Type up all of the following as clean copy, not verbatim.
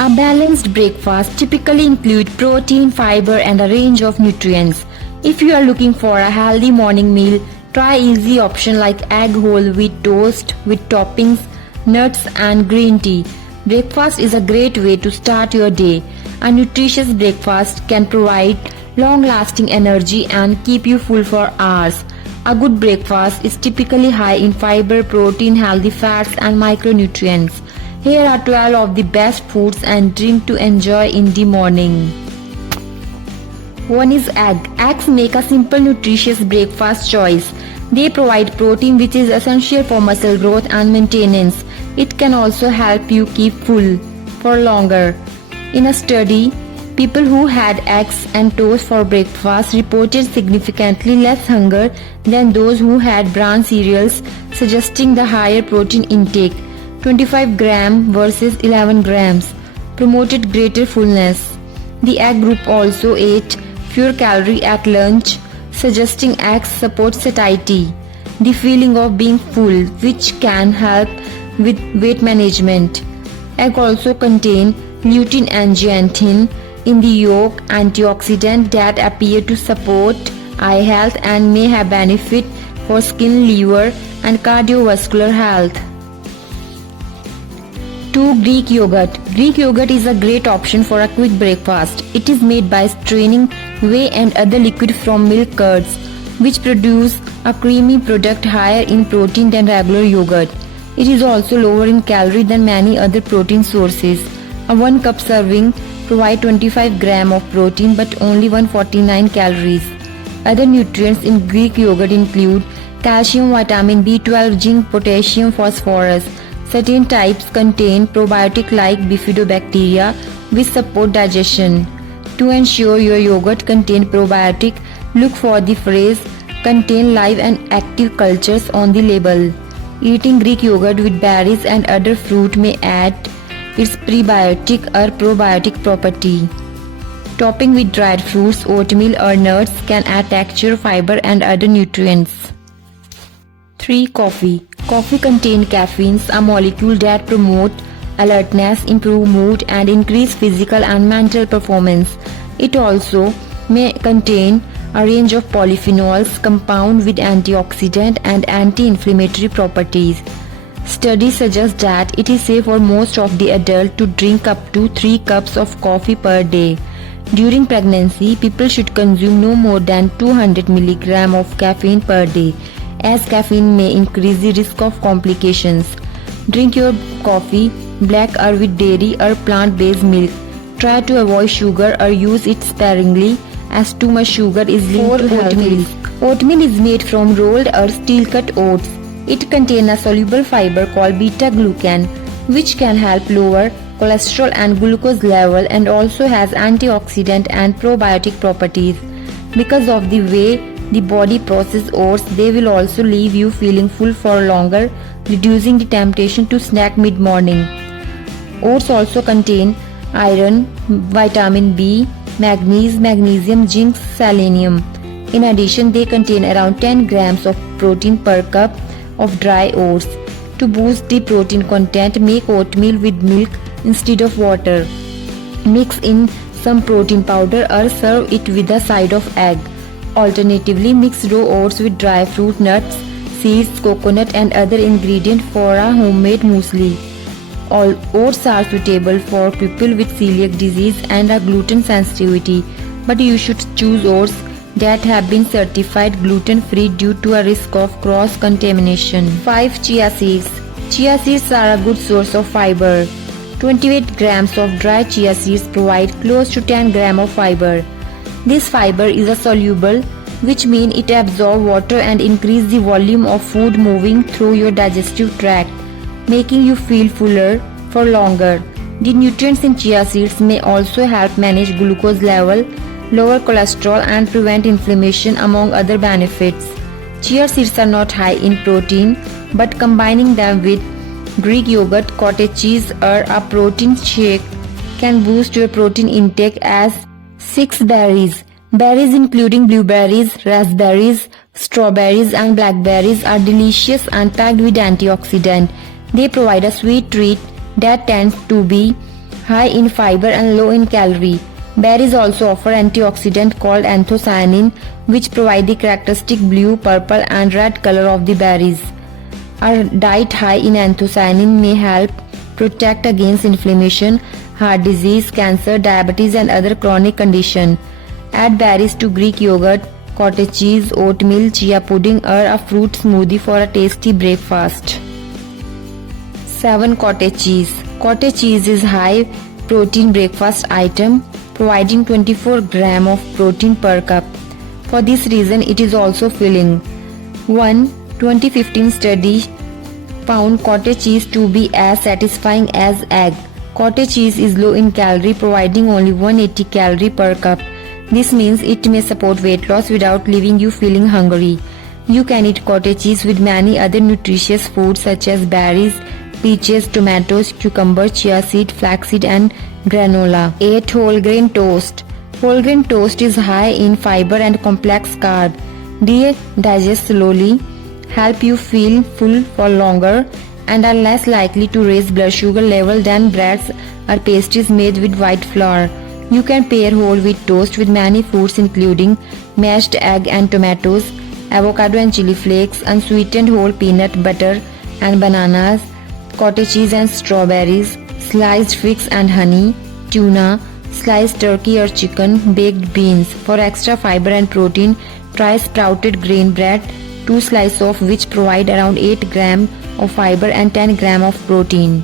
A balanced breakfast typically includes protein, fiber, and a range of nutrients. If you are looking for a healthy morning meal, try easy options like egg whole wheat toast with toppings, nuts, and green tea. Breakfast is a great way to start your day. A nutritious breakfast can provide long-lasting energy and keep you full for hours. A good breakfast is typically high in fiber, protein, healthy fats, and micronutrients. Here are 12 of the best foods and drinks to enjoy in the morning. 1 is egg. Eggs make a simple nutritious breakfast choice. They provide protein which is essential for muscle growth and maintenance. It can also help you keep full for longer. In a study, people who had eggs and toast for breakfast reported significantly less hunger than those who had bran cereals, suggesting the higher protein intake. 25 grams versus 11 grams promoted greater fullness. The egg group also ate fewer calories at lunch, suggesting eggs support satiety, the feeling of being full, which can help with weight management. Egg also contain lutein and zeaxanthin in the yolk, antioxidants that appear to support eye health and may have benefit for skin, liver, and cardiovascular health. 2. Greek yogurt. Greek yogurt is a great option for a quick breakfast. It is made by straining whey and other liquid from milk curds, which produce a creamy product higher in protein than regular yogurt. It is also lower in calories than many other protein sources. A 1 cup serving provides 25 grams of protein but only 149 calories. Other nutrients in Greek yogurt include calcium, vitamin B12, zinc, potassium, phosphorus. Certain types contain probiotics like bifidobacteria which support digestion. To ensure your yogurt contains probiotic, look for the phrase "contain live and active cultures" on the label. Eating Greek yogurt with berries and other fruit may add its prebiotic or probiotic property. Topping with dried fruits, oatmeal or nuts can add texture, fiber and other nutrients. 3. Coffee. Coffee contains caffeine, a molecule that promotes alertness, improve mood and increase physical and mental performance. It also may contain a range of polyphenols compound with antioxidant and anti-inflammatory properties. Studies suggest that it is safe for most of the adults to drink up to 3 cups of coffee per day. During pregnancy, people should consume no more than 200 mg of caffeine per day, as caffeine may increase the risk of complications. Drink your coffee black or with dairy or plant-based milk. Try to avoid sugar or use it sparingly, as too much sugar is linked to health risks. Oatmeal is made from rolled or steel-cut oats. It contains a soluble fiber called beta-glucan, which can help lower cholesterol and glucose level and also has antioxidant and probiotic properties. Because of the way the body processes oats, they will also leave you feeling full for longer, reducing the temptation to snack mid-morning. Oats also contain iron, vitamin B, manganese, magnesium, zinc, selenium. In addition, they contain around 10 grams of protein per cup of dry oats. To boost the protein content, make oatmeal with milk instead of water. Mix in some protein powder or serve it with a side of egg. Alternatively, mix raw oats with dry fruit, nuts, seeds, coconut and other ingredients for a homemade muesli. All oats are suitable for people with celiac disease and a gluten sensitivity, but you should choose oats that have been certified gluten-free due to a risk of cross-contamination. 5. Chia seeds. Chia seeds are a good source of fiber. 28 grams of dry chia seeds provide close to 10 grams of fiber. This fiber is a soluble, which means it absorbs water and increases the volume of food moving through your digestive tract, making you feel fuller for longer. The nutrients in chia seeds may also help manage glucose level, lower cholesterol and prevent inflammation, among other benefits. Chia seeds are not high in protein, but combining them with Greek yogurt, cottage cheese or a protein shake can boost your protein intake. As 6. Berries. Berries including blueberries, raspberries, strawberries and blackberries are delicious and packed with antioxidants. They provide a sweet treat that tends to be high in fiber and low in calorie. Berries also offer antioxidant called anthocyanin, which provide the characteristic blue, purple and red color of the berries. A diet high in anthocyanin may help protect against inflammation, heart disease, cancer, diabetes and other chronic conditions. Add berries to Greek yogurt, cottage cheese, oatmeal, chia pudding or a fruit smoothie for a tasty breakfast. 7. Cottage cheese. Cottage cheese is high protein breakfast item, providing 24 gram of protein per cup. For this reason, it is also filling. 1. 2015 study found cottage cheese to be as satisfying as egg. Cottage cheese is low in calorie, providing only 180 calorie per cup. This means it may support weight loss without leaving you feeling hungry. You can eat cottage cheese with many other nutritious foods such as berries, peaches, tomatoes, cucumber, chia seed, flaxseed and granola. 8. Whole grain toast. Whole grain toast is high in fiber and complex carb. They digest slowly, help you feel full for longer and are less likely to raise blood sugar level than breads or pastries made with white flour. You can pair whole wheat toast with many foods including mashed egg and tomatoes, avocado and chili flakes, unsweetened whole peanut butter and bananas, cottage cheese and strawberries, sliced figs and honey, tuna, sliced turkey or chicken, baked beans. For extra fiber and protein, try sprouted grain bread, 2 slices of which provide around 8 gram of fiber and 10 gram of protein.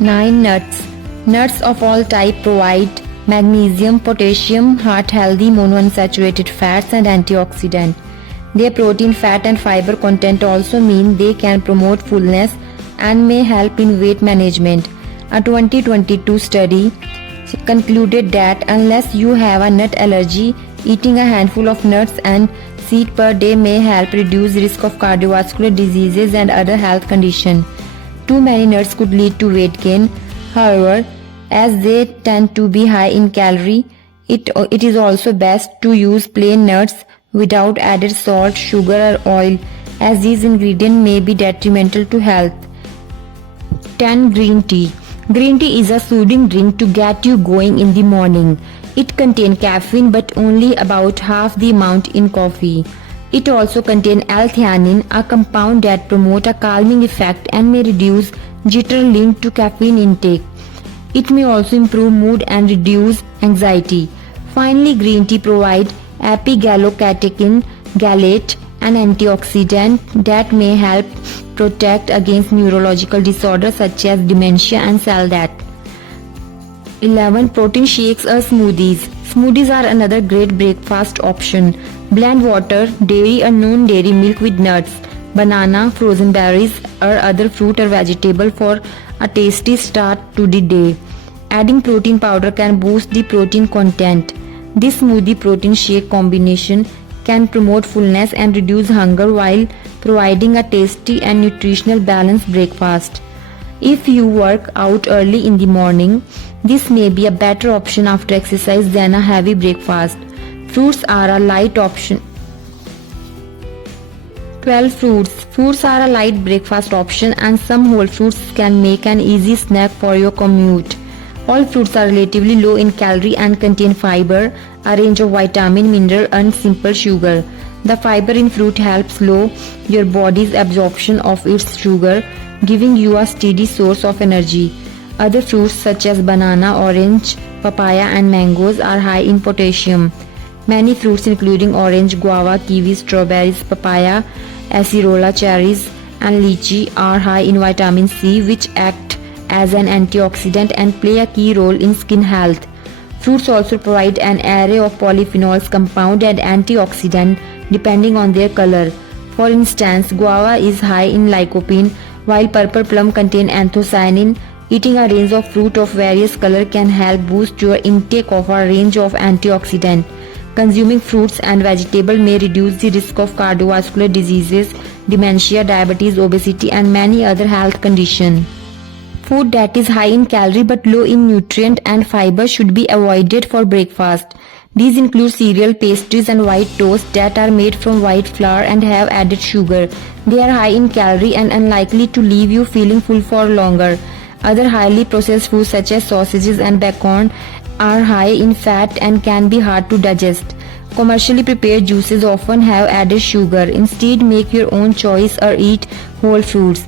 9. Nuts. Nuts of all type provide magnesium, potassium, heart-healthy monounsaturated fats and antioxidant. Their protein, fat and fiber content also mean they can promote fullness and may help in weight management. A 2022 study concluded that unless you have a nut allergy, eating a handful of nuts and seeds per day may help reduce risk of cardiovascular diseases and other health conditions. Too many nuts could lead to weight gain. However, as they tend to be high in calorie, it is also best to use plain nuts without added salt, sugar or oil, as these ingredients may be detrimental to health. 10. Green tea. Green tea is a soothing drink to get you going in the morning. It contains caffeine but only about half the amount in coffee. It also contains L-theanine, a compound that promotes a calming effect and may reduce jitter linked to caffeine intake. It may also improve mood and reduce anxiety. Finally, green tea provides epigallocatechin, gallate, an antioxidant that may help protect against neurological disorders such as dementia and cell death. 11. Protein shakes or smoothies. Smoothies are another great breakfast option. Blend water, dairy or non-dairy milk with nuts, banana, frozen berries or other fruit or vegetable for a tasty start to the day. Adding protein powder can boost the protein content. This smoothie protein shake combination can promote fullness and reduce hunger while providing a tasty and nutritional balanced breakfast. If you work out early in the morning, this may be a better option after exercise than a heavy breakfast. Fruits are a light option. 12. Fruits. Fruits are a light breakfast option and some whole fruits can make an easy snack for your commute. All fruits are relatively low in calorie and contain fiber, a range of vitamin, mineral and simple sugar. The fiber in fruit helps slow your body's absorption of its sugar, giving you a steady source of energy. Other fruits such as banana, orange, papaya and mangoes are high in potassium. Many fruits including orange, guava, kiwi, strawberries, papaya, acerola, cherries and lychee are high in vitamin C, which act as an antioxidant and play a key role in skin health. Fruits also provide an array of polyphenols, compound and antioxidant depending on their color. For instance, guava is high in lycopene, while purple plum contain anthocyanin. Eating a range of fruit of various color can help boost your intake of a range of antioxidants. Consuming fruits and vegetables may reduce the risk of cardiovascular diseases, dementia, diabetes, obesity and many other health conditions. Food that is high in calorie but low in nutrient and fiber should be avoided for breakfast. These include cereal, pastries and white toast that are made from white flour and have added sugar. They are high in calorie and unlikely to leave you feeling full for longer. Other highly processed foods such as sausages and bacon are high in fat and can be hard to digest. Commercially prepared juices often have added sugar. Instead, make your own choice or eat whole fruits.